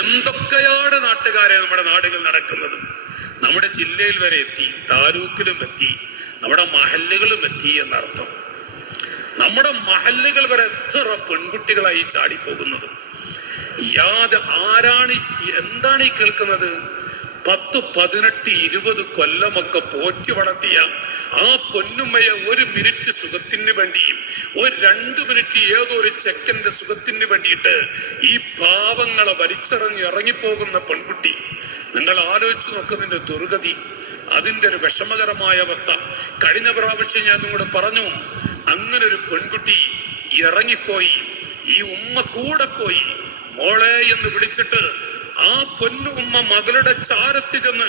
എന്തൊക്കെയാണ് നാട്ടുകാരെ നമ്മുടെ നാടുകൾ നടക്കുന്നത്. നമ്മുടെ ജില്ലയിൽ വരെ എത്തി, താലൂക്കിലും എത്തി, നമ്മുടെ മഹല്ലുകളും എത്തി എന്നർത്ഥം. നമ്മുടെ മഹല്ലുകൾ വരെ എത്ര പെൺകുട്ടികളായി ചാടിപ്പോകുന്നത്. എന്താണ് ഈ കേൾക്കുന്നത്? 10, 18, 20 കൊല്ലമൊക്കെ പോറ്റി വളർത്തിയ ആ പൊന്നുമ്മയെ ഒരു മിനിറ്റ് സുഖത്തിന് വേണ്ടിയും ഒരു 2 മിനിറ്റ് ഏതോ ഒരു സെക്കൻഡ് സുഖത്തിന് വേണ്ടിയിട്ട് ഈ പാവങ്ങളെ ഇറങ്ങിപ്പോകുന്ന പെൺകുട്ടി. നിങ്ങൾ ആലോചിച്ച് നോക്കുന്നതിന്റെ ദുർഗതി, അതിൻ്റെ ഒരു വിഷമകരമായ അവസ്ഥ. കഴിഞ്ഞ പ്രാവശ്യം ഞാൻ നിങ്ങളോട് പറഞ്ഞു, അങ്ങനെ ഒരു പെൺകുട്ടി ഇറങ്ങിപ്പോയി. ഈ ഉമ്മ കൂടെ പോയി മോളെ എന്ന് വിളിച്ചിട്ട് ആ പൊന്നു ഉമ്മ മകളുടെ ചാരത്ത് ചെന്ന്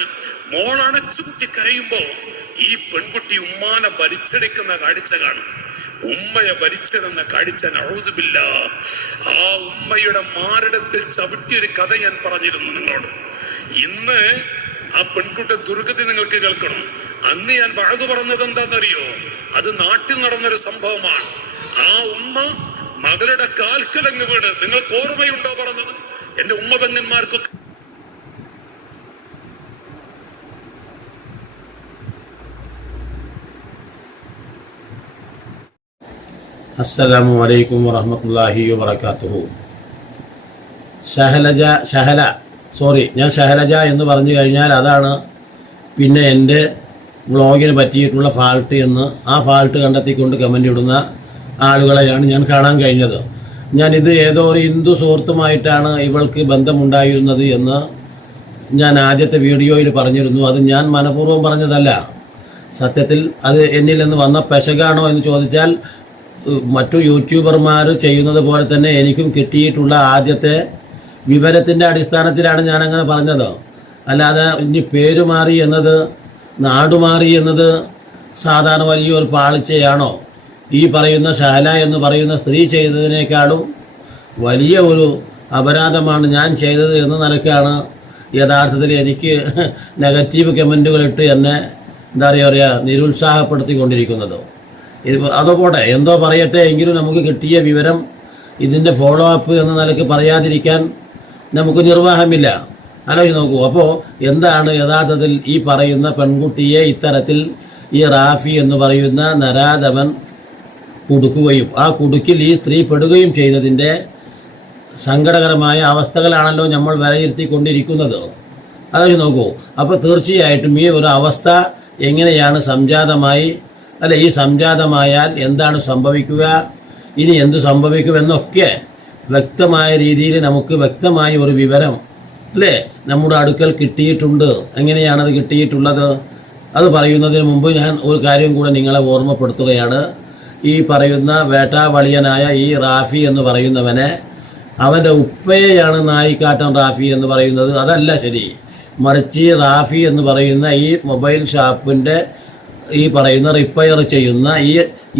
മോളണച്ചുകുട്ടി കരയുമ്പോ ഈ പെൺകുട്ടി ഉമ്മാനെ വലിച്ചെടുക്കുന്ന കാഴ്ച കാണും. ഉമ്മയെ വലിച്ചെടുന്ന കാഴ്ച നഊദുബില്ല. ആ ഉമ്മയുടെ മാറിടത്തിൽ ചവിട്ടിയൊരു കഥ ഞാൻ പറഞ്ഞിരുന്നു നിങ്ങളോട്. ഇന്ന് ആ പെൺകുട്ടി ദുർഗതി നിങ്ങൾക്ക് കേൾക്കണം. അന്ന് ഞാൻ വഅദ് പറഞ്ഞത് എന്താണെന്നറിയോ? അത് നാട്ടിൽ നടന്നൊരു സംഭവമാണ്. ആ ഉമ്മ മകളുടെ കാൽക്കലങ്ങ് വീണ്, നിങ്ങൾക്ക് ഓർമ്മയുണ്ടോ പറഞ്ഞത്? എന്റെ ഉമ്മ പെങ്ങന്മാർക്കൊക്കെ അസ്സലാമു അലൈക്കും വറഹ്മത്തുള്ളാഹി വബറകാതുഹു. ഞാൻ ഷഹലജ എന്ന് പറഞ്ഞു കഴിഞ്ഞാൽ അതാണ് പിന്നെ എൻ്റെ വ്ളോഗിന് പറ്റിയിട്ടുള്ള ഫാൾട്ട് എന്ന് ആ ഫാൾട്ട് കണ്ടെത്തിക്കൊണ്ട് കമൻ്റ് ഇടുന്ന ആളുകളെയാണ് ഞാൻ കാണാൻ കഴിഞ്ഞത്. ഞാനിത് ഏതോ ഒരു ഹിന്ദു സുഹൃത്തുമായിട്ടാണ് ഇവൾക്ക് ബന്ധമുണ്ടായിരുന്നത് എന്ന് ഞാൻ ആദ്യത്തെ വീഡിയോയിൽ പറഞ്ഞിരുന്നു. അത് ഞാൻ മനഃപൂർവ്വം പറഞ്ഞതല്ല. സത്യത്തിൽ അത് എന്നിൽ നിന്ന് വന്ന പെശകാണോ എന്ന് ചോദിച്ചാൽ മറ്റു യൂട്യൂബർമാർ ചെയ്യുന്നത് പോലെ തന്നെ എനിക്കും കിട്ടിയിട്ടുള്ള ആദ്യത്തെ വിവരത്തിൻ്റെ അടിസ്ഥാനത്തിലാണ് ഞാനങ്ങനെ പറഞ്ഞത്. അല്ലാതെ ഇനി പേരുമാറി എന്നത്, നാടുമാറി എന്നത് സാധാരണ വലിയൊരു പാളിച്ചയാണോ? ഈ പറയുന്ന ഷഹല എന്ന് പറയുന്ന സ്ത്രീ ചെയ്തതിനേക്കാളും വലിയ ഒരു അപരാധമാണ് ഞാൻ ചെയ്തത് എന്ന നിലയ്ക്കാണ് യഥാർത്ഥത്തിൽ എനിക്ക് നെഗറ്റീവ് കമൻറ്റുകളിട്ട് എന്നെ നിരുത്സാഹപ്പെടുത്തിക്കൊണ്ടിരിക്കുന്നത്. അതുപോട്ടെ, എന്തോ പറയട്ടെ, എങ്കിലും നമുക്ക് കിട്ടിയ വിവരം ഇതിൻ്റെ ഫോളോ അപ്പ് എന്ന നിലയ്ക്ക് പറയാതിരിക്കാൻ നമുക്ക് നിർവാഹമില്ല. ആലോചിച്ച് നോക്കൂ. അപ്പോൾ എന്താണ് യഥാർത്ഥത്തിൽ ഈ പറയുന്ന പെൺകുട്ടിയെ ഇത്തരത്തിൽ ഈ റാഫി എന്ന് പറയുന്ന നരാധമൻ കുടുക്കുകയും ആ കുടുക്കിൽ ഈ സ്ത്രീ പെടുകയും ചെയ്തതിൻ്റെ സങ്കടകരമായ അവസ്ഥകളാണല്ലോ നമ്മൾ വിലയിരുത്തിക്കൊണ്ടിരിക്കുന്നത്. ആലോചിച്ച് നോക്കൂ. അപ്പോൾ തീർച്ചയായിട്ടും ഈ ഒരു അവസ്ഥ എങ്ങനെയാണ് സംജാതമായി, ഈ സംജാതമായാൽ എന്താണ് സംഭവിക്കുക, ഇനി എന്തു സംഭവിക്കുമെന്നൊക്കെ വ്യക്തമായ രീതിയിൽ നമുക്ക് വ്യക്തമായ ഒരു വിവരം നമ്മുടെ അടുക്കൽ കിട്ടിയിട്ടുണ്ട്. എങ്ങനെയാണത് കിട്ടിയിട്ടുള്ളത്? അത് പറയുന്നതിന് മുമ്പ് ഞാൻ ഒരു കാര്യം കൂടെ നിങ്ങളെ ഓർമ്മപ്പെടുത്തുകയാണ്. ഈ പറയുന്ന വേട്ടാവളിയനായ ഈ റാഫി എന്ന് പറയുന്നവനെ, അവൻ്റെ ഉപ്പയെയാണ് നായിക്കാട്ടൻ റാഫി എന്ന് പറയുന്നത്. അതല്ല ശരി. മറിച്ച് റാഫി എന്ന് പറയുന്ന ഈ മൊബൈൽ ഷാപ്പിൻ്റെ ഈ പറയുന്ന റിപ്പയർ ചെയ്യുന്ന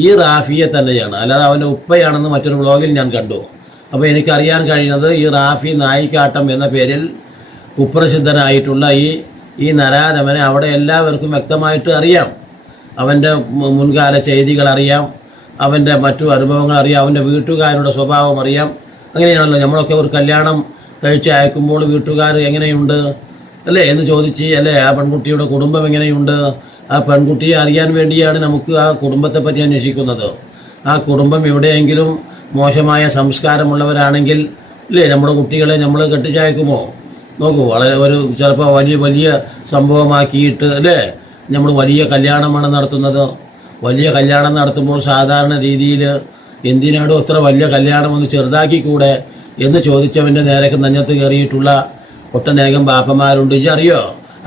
ഈ റാഫിയെ തന്നെയാണ്, അല്ലാതെ അവൻ്റെ ഉപ്പയാണെന്ന് മറ്റൊരു വ്ളോഗിൽ ഞാൻ കണ്ടു. അപ്പോൾ എനിക്കറിയാൻ കഴിയുന്നത് ഈ റാഫി നായിക്കാട്ടം എന്ന പേരിൽ കുപ്രസിദ്ധനായിട്ടുള്ള ഈ നരാധമനെ അവിടെ എല്ലാവർക്കും വ്യക്തമായിട്ട് അറിയാം. അവൻ്റെ മുൻകാല ചെയ്തികൾ അറിയാം, അവൻ്റെ മറ്റു അനുഭവങ്ങൾ അറിയാം, അവൻ്റെ വീട്ടുകാരുടെ സ്വഭാവം അറിയാം. അങ്ങനെയാണല്ലോ നമ്മളൊക്കെ ഒരു കല്യാണം കഴിച്ച് അയക്കുമ്പോൾ വീട്ടുകാർ എങ്ങനെയുണ്ട് എന്ന് ചോദിച്ച് ആ പെൺകുട്ടിയുടെ കുടുംബം എങ്ങനെയുണ്ട്, ആ പെൺകുട്ടിയെ അറിയാൻ വേണ്ടിയാണ് നമുക്ക് ആ കുടുംബത്തെ പറ്റി അന്വേഷിക്കുന്നത്. ആ കുടുംബം എവിടെയെങ്കിലും മോശമായ സംസ്കാരമുള്ളവരാണെങ്കിൽ നമ്മുടെ കുട്ടികളെ നമ്മൾ കെട്ടിച്ചയക്കുമോ? നോക്കൂ, വളരെ ചിലപ്പോൾ വലിയ സംഭവമാക്കിയിട്ട് നമ്മൾ വലിയ കല്യാണമാണ് നടത്തുന്നത്. വലിയ കല്യാണം നടത്തുമ്പോൾ സാധാരണ രീതിയിൽ എന്തിനാണോ അത്ര വലിയ കല്യാണം ഒന്ന് ചെറുതാക്കിക്കൂടെ എന്ന് ചോദിച്ചവൻ്റെ നേരൊക്കെ നെഞ്ഞത്ത് കയറിയിട്ടുള്ള ഒട്ടനേകം ബാപ്പന്മാരുണ്ട്. അറിയോ,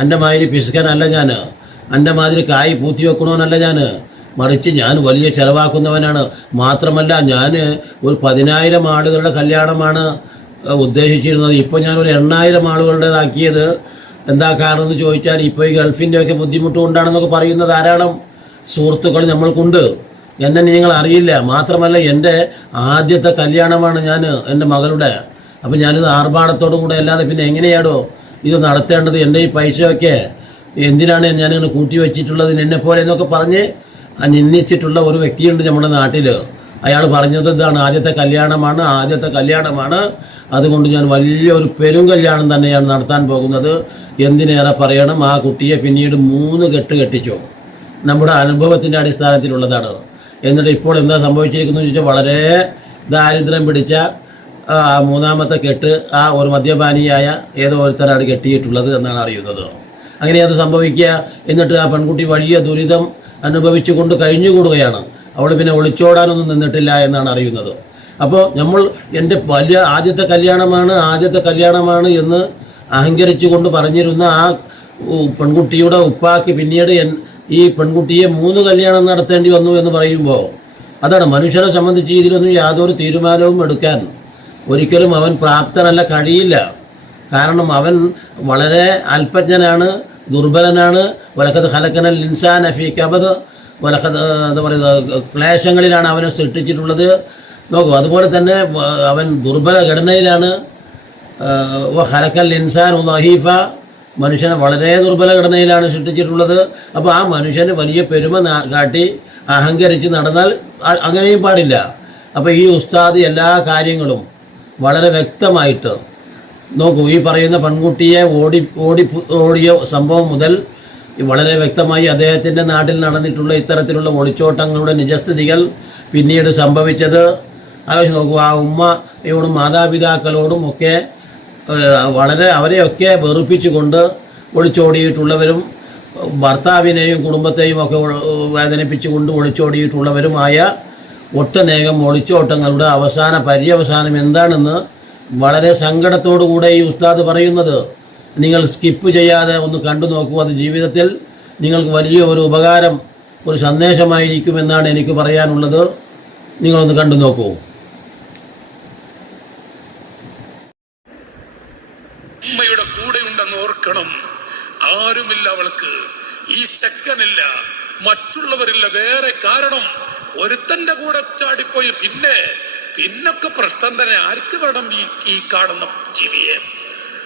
എൻ്റെ മാതിരി പിശുക്കനല്ല ഞാൻ, എൻ്റെ മാതിരി കായ് പൂത്തി വെക്കണമെന്നല്ല ഞാൻ, മറിച്ച് ഞാൻ വലിയ ചിലവാക്കുന്നവനാണ്. മാത്രമല്ല ഞാൻ ഒരു 10,000 ആളുകളുടെ കല്യാണമാണ് ഉദ്ദേശിച്ചിരുന്നത്. ഇപ്പോൾ ഞാൻ ഒരു 8,000 ആളുകളുടേതാക്കിയത്. എന്താ കാരണം എന്ന് ചോദിച്ചാൽ ഇപ്പോൾ ഈ ഗൾഫിൻ്റെയൊക്കെ ബുദ്ധിമുട്ട് കൊണ്ടാണെന്നൊക്കെ പറയുന്ന ധാരാളം സുഹൃത്തുക്കൾ നമ്മൾക്കുണ്ട്. എന്നെ നിങ്ങൾ അറിയില്ല. മാത്രമല്ല എൻ്റെ ആദ്യത്തെ കല്യാണമാണ് എൻ്റെ മകളുടെ. അപ്പം ഞാനിത് ആർഭാടത്തോടും കൂടെ അല്ലാതെ പിന്നെ എങ്ങനെയാണോ ഇത് നടത്തേണ്ടത്? എൻ്റെ ഈ പൈസയൊക്കെ എന്തിനാണ് ഞാനിങ്ങനെ കൂട്ടി വെച്ചിട്ടുള്ളത് എന്നെപ്പോലെ എന്നൊക്കെ പറഞ്ഞ് നിന്ദിച്ചിട്ടുള്ള ഒരു വ്യക്തിയുണ്ട് നമ്മുടെ നാട്ടിൽ. അയാൾ പറഞ്ഞത് ഇതാണ്, ആദ്യത്തെ കല്യാണമാണ്, അതുകൊണ്ട് ഞാൻ വലിയൊരു പെരും കല്യാണം തന്നെയാണ് നടത്താൻ പോകുന്നത്. എന്തിനേറെ പറയണം, ആ കുട്ടിയെ പിന്നീട് 3 കെട്ട് കെട്ടിച്ചു. നമ്മുടെ അനുഭവത്തിൻ്റെ അടിസ്ഥാനത്തിലുള്ളതാണ്. എന്നിട്ട് ഇപ്പോൾ എന്താ സംഭവിച്ചിരിക്കുന്നു ചോദിച്ചാൽ, വളരെ ദാരിദ്ര്യം പിടിച്ച 3ാമത്തെ കെട്ട് ആ ഒരു മദ്യപാനിയായ ഏതോ ഒരുത്തരാണ് കെട്ടിയിട്ടുള്ളത് എന്നാണ് അറിയുന്നത്. അങ്ങനെ അത് സംഭവിക്കുക. എന്നിട്ട് ആ പെൺകുട്ടി വലിയ ദുരിതം അനുഭവിച്ചുകൊണ്ട് കഴിഞ്ഞുകൂടുകയാണ്. അവൾ പിന്നെ ഒളിച്ചോടാനൊന്നും നിന്നിട്ടില്ല എന്നാണ് അറിയുന്നത്. അപ്പോൾ നമ്മൾ എൻ്റെ വലിയ ആദ്യത്തെ കല്യാണമാണ് എന്ന് അഹങ്കരിച്ചു കൊണ്ട് പറഞ്ഞിരുന്ന ആ പെൺകുട്ടിയുടെ ഉപ്പാക്ക് പിന്നീട് ഈ പെൺകുട്ടിയെ 3 കല്യാണം നടത്തേണ്ടി വന്നു എന്ന് പറയുമ്പോൾ, അതാണ് മനുഷ്യനെ സംബന്ധിച്ച് ഇതിലൊന്നും യാതൊരു തീരുമാനവും എടുക്കാൻ ഒരിക്കലും അവൻ പ്രാപ്തനല്ല, കഴിയില്ല. കാരണം അവൻ വളരെ അല്പജ്ഞനാണ്, ദുർബലനാണ്. വലക്കത് ഖലഖനൽ ഇൻസാന ഫീ കബദ്, വലക്കത് എന്താ പറയുന്നത്, ക്ലേശങ്ങളിലാണ് അവനെ സൃഷ്ടിച്ചിട്ടുള്ളത്. നോക്കൂ, അതുപോലെ തന്നെ അവൻ ദുർബല ഘടനയിലാണ്. ഖലഖൽ ഇൻസാൻ ദഈഫ, മനുഷ്യനെ വളരെ ദുർബല ഘടനയിലാണ് സൃഷ്ടിച്ചിട്ടുള്ളത്. അപ്പോൾ ആ മനുഷ്യന് വലിയ പെരുമ കാട്ടി അഹങ്കരിച്ച് നടന്നാൽ അങ്ങനെയും പാടില്ല. അപ്പോൾ ഈ ഉസ്താദ് എല്ലാ കാര്യങ്ങളും വളരെ വ്യക്തമായിട്ട് നോക്കൂ. ഈ പറയുന്ന പെൺകുട്ടിയെ ഓടിയ സംഭവം മുതൽ വളരെ വ്യക്തമായി അദ്ദേഹത്തിൻ്റെ നാട്ടിൽ നടന്നിട്ടുള്ള ഇത്തരത്തിലുള്ള ഒളിച്ചോട്ടങ്ങളുടെ നിജസ്ഥിതികൾ പിന്നീട് സംഭവിച്ചത് ആലോചിച്ച് നോക്കൂ. ആ ഉമ്മയോടും മാതാപിതാക്കളോടും ഒക്കെ വളരെ അവരെയൊക്കെ വെറുപ്പിച്ചുകൊണ്ട് ഒളിച്ചോടിയിട്ടുള്ളവരും ഭർത്താവിനെയും കുടുംബത്തെയും ഒക്കെ വേദനിപ്പിച്ചുകൊണ്ട് ഒളിച്ചോടിയിട്ടുള്ളവരുമായ ഒട്ടനേകം ഒളിച്ചോട്ടങ്ങളുടെ പര്യവസാനം എന്താണെന്ന് വളരെ സങ്കടത്തോടുകൂടെ ഈ ഉസ്താദ് പറയുന്നത് നിങ്ങൾ സ്കിപ്പ് ചെയ്യാതെ ഒന്ന് കണ്ടു നോക്കൂ. അത് ജീവിതത്തിൽ നിങ്ങൾക്ക് വലിയ ഒരു ഉപകാരം, ഒരു സന്ദേശമായിരിക്കുമെന്നാണ് എനിക്ക് പറയാനുള്ളത്. നിങ്ങളൊന്ന് കണ്ടു നോക്കൂ. ഉമ്മയുടെ കൂടെ ഉണ്ടെന്ന് ഓർക്കണം. ആരുമില്ല അവൾക്ക്, ഈ ചെക്കനില്ല, മറ്റുള്ളവരില്ല, വേറെ. കാരണം ഒരുത്തന്റെ കൂടെ ചാടിപ്പോയി പിന്നൊക്കെ പ്രശ്നം തന്നെ. ആർക്ക് വേണം ഈ കാണുന്ന ജീവിയെ?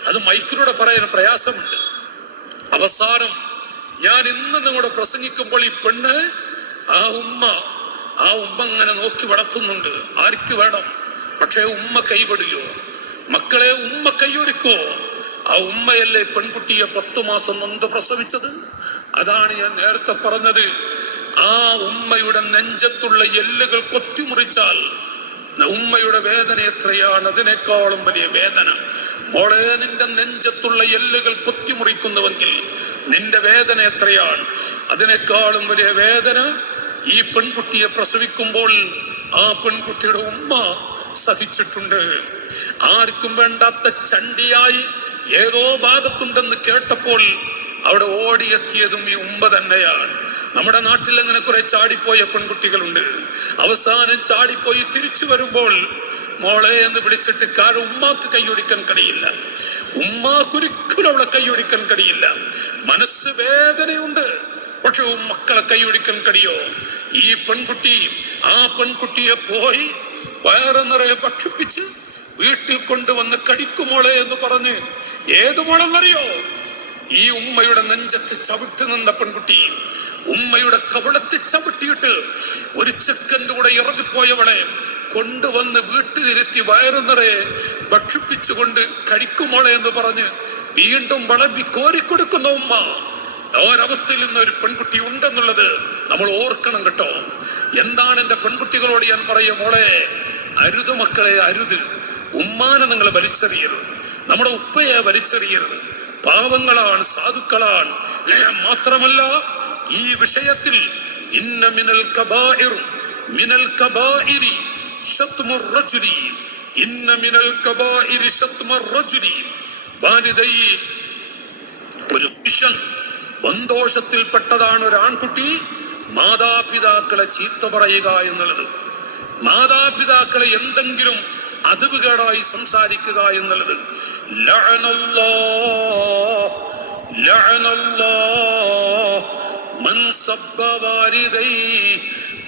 അത് മൈക്കിലൂടെ പറയാൻ പ്രയാസമുണ്ട്. അവസാനം ഞാൻ ഇന്ന് നിങ്ങളോട് പ്രസംഗിക്കുമ്പോൾ ഈ പെണ്ണ് ആ ഉമ്മ അങ്ങനെ നോക്കി വളർത്തുന്നുണ്ട്. ആർക്ക് വേണം? പക്ഷേ ഉമ്മ കൈവടിയോ? മക്കളെ, ഉമ്മ കൈയൊടുക്കോ? ആ ഉമ്മയല്ലേ പെൺകുട്ടിയെ 10 മാസം നൊന്ത് പ്രസവിച്ചത്? അതാണ് ഞാൻ നേരത്തെ പറഞ്ഞത്. ആ ഉമ്മയുടെ നെഞ്ചത്തുള്ള എല്ലുകൾ കൊത്തിമുറിച്ചാൽ ഉമ്മയുടെ വേദന എത്രയാണ്? അതിനേക്കാളും വലിയ വേദന. മോളെ, നിന്റെ നെഞ്ചത്തുള്ള എല്ലുകൾ കൊത്തിമുറിക്കുന്നുവെങ്കിൽ നിന്റെ വേദന എത്രയാണ്? അതിനേക്കാളും വലിയ വേദന ഈ പെൺകുട്ടിയെ പ്രസവിക്കുമ്പോൾ ആ പെൺകുട്ടിയുടെ ഉമ്മ സഹിച്ചിട്ടുണ്ട്. ആർക്കും വേണ്ടാത്ത ചണ്ടിയായി ഏതോ ഭാഗത്തുണ്ടെന്ന് കേട്ടപ്പോൾ അവിടെ ഓടിയെത്തിയതും ഈ ഉമ്മ തന്നെയാണ്. നമ്മുടെ നാട്ടിൽ അങ്ങനെ കുറെ ചാടിപ്പോയ പെൺകുട്ടികളുണ്ട്. അവസാനം ചാടിപ്പോയി തിരിച്ചു വരുമ്പോൾ മോളെ എന്ന് വിളിച്ചിട്ട് കാരണം ഉമ്മാക്ക് കൈയൊടിക്കാൻ കഴിയില്ല. ഉമ്മാക്കൊരിക്കലും അവളെ കൈയൊടിക്കാൻ കഴിയില്ല. മനസ്സ് വേദനയുണ്ട്, പക്ഷെ മക്കളെ കൈയൊടിക്കാൻ കഴിയോ? ഈ പെൺകുട്ടി ആ പെൺകുട്ടിയെ പോയി വയറ് നിറയെ ഭക്ഷിപ്പിച്ച് വീട്ടിൽ കൊണ്ടുവന്ന് കടിക്കുമോളെ എന്ന് പറഞ്ഞ്, ഏത് മോളെന്നറിയോ? ഈ ഉമ്മയുടെ നെഞ്ചത്ത് ചവിട്ടി നിന്ന പെൺകുട്ടി, ഉമ്മയുടെ കവളത്ത് ചവിട്ടിയിട്ട് ഒരു ചെക്കൻ്റെ കൂടെ ഇറങ്ങിപ്പോയവളെ കൊണ്ടുവന്ന് വീട്ടിലിരുത്തി വയറ് നിറയെ ഭക്ഷിപ്പിച്ചുകൊണ്ട് കഴിക്കുമോളെ എന്ന് പറഞ്ഞ് വീണ്ടും വളമ്പി കോരിക്കൊടുക്കുന്ന ഉമ്മ. ഒരവസ്ഥയിൽ നിന്ന് ഒരു പെൺകുട്ടി ഉണ്ടെന്നുള്ളത് നമ്മൾ ഓർക്കണം കേട്ടോ. എന്താണ് എൻ്റെ പെൺകുട്ടികളോട് ഞാൻ പറയും? മോളെ, അരുത് മക്കളെ, അരുത്. ഉമ്മാനെ നിങ്ങൾ വലിച്ചെറിയരുത്, നമ്മുടെ ഉപ്പയെ വലിച്ചെറിയരുത്. പാവങ്ങളാണ്, സാധുക്കളാണ്. മാത്രമല്ല ഈ വിഷയത്തിൽ ഇന്ന മിനൽ കബായിർ മിനൽ കബായിരി ശത്മുർ റജുലി, ഇന്ന മിനൽ കബായിരി ശത്മുർ റജുലി വാലിദൈ. ഒരു പുരുഷൻ ബന്ധോഷത്തിൽപ്പെട്ടതാണ് ഒരു ആൺകുട്ടി മാതാപിതാക്കളെ ചീത്ത പറയുക എന്നുള്ളത്. മാതാപിതാക്കളെ എന്തെങ്കിലും അതുകേടായി സംസാരിക്കുക എന്നുള്ളത്.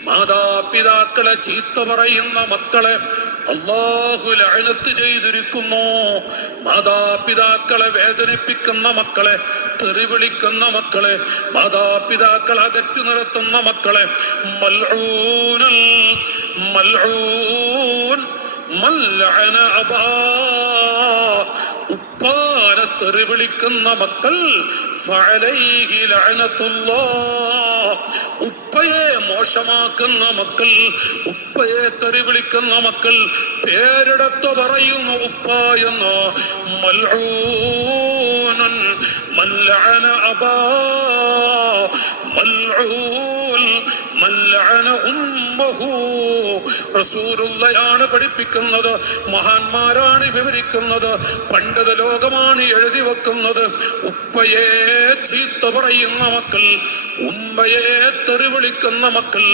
മാതാപിതാക്കളെ ചീത്ത പറയുന്ന മക്കളെ അല്ലാഹു ലഅനത്ത് ചെയ്തിരിക്കുന്നു. മാതാപിതാക്കളെ വേദനിപ്പിക്കുന്ന മക്കളെ, തെറി വിളിക്കുന്ന മക്കളെ, മാതാപിതാക്കളെ അകറ്റി നിർത്തുന്ന മക്കളെ, മൽഊനൽ മൽഊൻ മൻ ലഅന അബാ, ഉപ്പാനെ തെറി വിളിക്കുന്ന മക്കൾ, ഫഅലൈഹി ലഅനത്തുല്ലാഹ്, ഉപ്പയെ മോശമാക്കുന്ന മക്കൾ, ഉപ്പയെ തെറി വിളിക്കുന്ന മക്കൾ, പേരെടുത്ത് പറയുന്ന ഉപ്പ എന്ന്, മൽഊനൻ മൻ ലഅന അബാ, മൽഊൻ മൻ ലഅന ഉമ്മഹു. റസൂലുള്ളാഹിയാണ് പഠിപ്പിക്കുന്നത്, മഹാന്മാരാണ് വിവരിക്കുന്നത്, പണ്ഡിത ലോകമാണ് എഴുതി വെക്കുന്നത്. ഉപ്പയെ ചീത്ത പറയുന്ന മക്കൾ, ഉമ്മയെ തെറി വിളിക്കുന്ന മക്കൾ,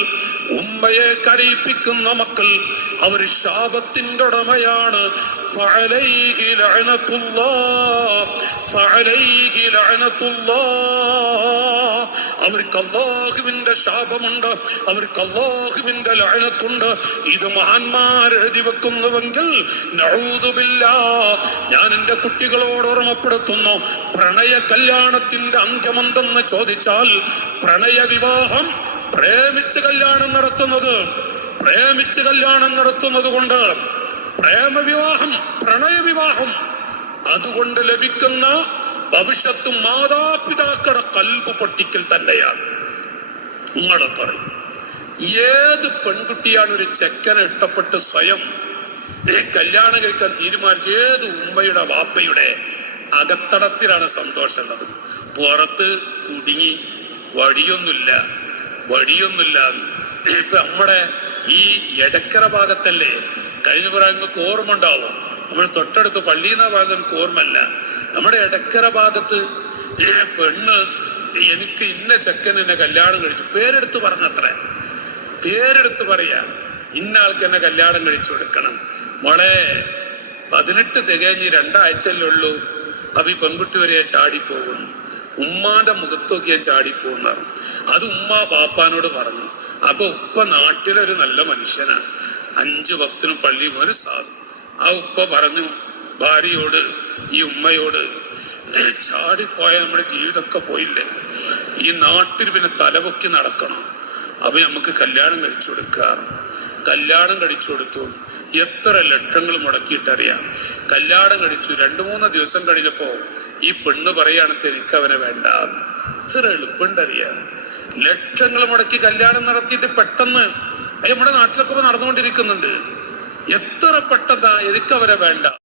ഉമ്മയെ കരയിപ്പിക്കുന്ന മക്കൾ, അവർ ശാപത്തിന്റെ ഉടമയാണ്. ഫഅലൈഹി ലഅനത്തുല്ലാഹ്, ഫഅലൈഹി ലഅനത്തുല്ലാഹ്, അവർക്ക് അല്ലാഹുവിന്റെ ശാപമുണ്ട്, അവർക്ക് അല്ലാഹുവിന്റെ ലഅനത്തുണ്ട്. ഇത് മഹാന്മാർ എഴുതി വെക്കുന്നുവെങ്കിൽ നഊദു ബില്ലാഹ്, ഞാൻ എന്റെ കുട്ടികളോട് ഓർമ്മപ്പെടുത്തുന്നു, പ്രണയ കല്യാണത്തിന്റെ അന്ത്യമെന്തെന്ന് ചോദിച്ചാൽ, പ്രണയ വിവാഹം പ്രേമിച്ച് കല്യാണം നടത്തുന്നത് കൊണ്ട്, പ്രേമവിവാഹം, പ്രണയവിവാഹം, അതുകൊണ്ട് ലഭിക്കുന്ന ഭവിഷ്യത്ത് മാതാപിതാക്കളുടെ കൽബ് പൊട്ടിക്കൽ തന്നെയാണ്. നിങ്ങൾ പറയും, ഏത് പെൺകുട്ടിയാണ് ഒരു ചെക്കനെ ഇഷ്ടപ്പെട്ട് സ്വയം കല്യാണം കഴിക്കാൻ തീരുമാനിച്ച ഏത് ഉമ്മയുടെ വാപ്പയുടെ അകത്തടത്തിലാണ് സന്തോഷമുള്ളത്? പുറത്ത് കുടുങ്ങി വഴിയൊന്നുമില്ല. ഇപ്പൊ നമ്മുടെ ഈ എടക്കര ഭാഗത്തല്ലേ, കഴിഞ്ഞ പ്രായം നിങ്ങൾക്ക് ഓർമ്മ ഉണ്ടാവും, നമ്മൾ തൊട്ടടുത്ത് പള്ളിയുന്ന ഭാഗത്ത് എനിക്ക് ഓർമ്മല്ല, നമ്മുടെ എടക്കര ഭാഗത്ത് പെണ്ണ്, എനിക്ക് ഇന്ന ചെക്കൻ എന്നെ കല്യാണം കഴിച്ചു, പേരെടുത്ത് പറഞ്ഞത്രേ, പേരെടുത്ത് പറയാ, ഇന്ന ആൾക്ക് എന്നെ കല്യാണം കഴിച്ചു കൊടുക്കണം. മോളെ 18 തികഞ്ഞ് 2 ആഴ്ചയല്ലേ ഉള്ളൂ, അപ്പൊ ഈ പെൺകുട്ടി വരെ ചാടിപ്പോകുന്നു, ഉമ്മാന്റെ മുഖത്തൊക്കെ ഞാൻ ചാടിപ്പോകുന്ന. അത് ഉമ്മ ബാപ്പാനോട് പറഞ്ഞു. അപ്പൊ ഉപ്പ നാട്ടിലൊരു നല്ല മനുഷ്യനാണ്, 5 വക്തിനും പള്ളി ഒരു സാധു. ആ ഉപ്പ പറഞ്ഞു ഭാര്യയോട്, ഈ ഉമ്മയോട്, ചാടിപ്പോയ നമ്മുടെ ജീവിതമൊക്കെ പോയില്ലേ, ഈ നാട്ടിൽ പിന്നെ തലപൊക്കി നടക്കണം, അപ്പൊ നമുക്ക് കല്യാണം കഴിച്ചു കൊടുക്കാറ്. കല്യാണം കഴിച്ചു കൊടുത്തു, എത്ര ലക്ഷങ്ങൾ മുടക്കിയിട്ടറിയാം. കല്യാണം കഴിച്ചു, 2-3 ദിവസം കഴിഞ്ഞപ്പോ ഈ പെണ്ണ് പറയുകയാണെന്ന്, എനിക്ക് അവനെ വേണ്ട. ഇത്ര എളുപ്പമുണ്ടറിയാം, ലക്ഷങ്ങൾ മുടക്കി കല്യാണം നടത്തിയിട്ട് പെട്ടെന്ന്, നമ്മുടെ നാട്ടിലൊക്കെ നടന്നുകൊണ്ടിരിക്കുന്നുണ്ട്, എത്ര പെട്ടെന്നാ എനിക്ക് അവരെ വേണ്ട.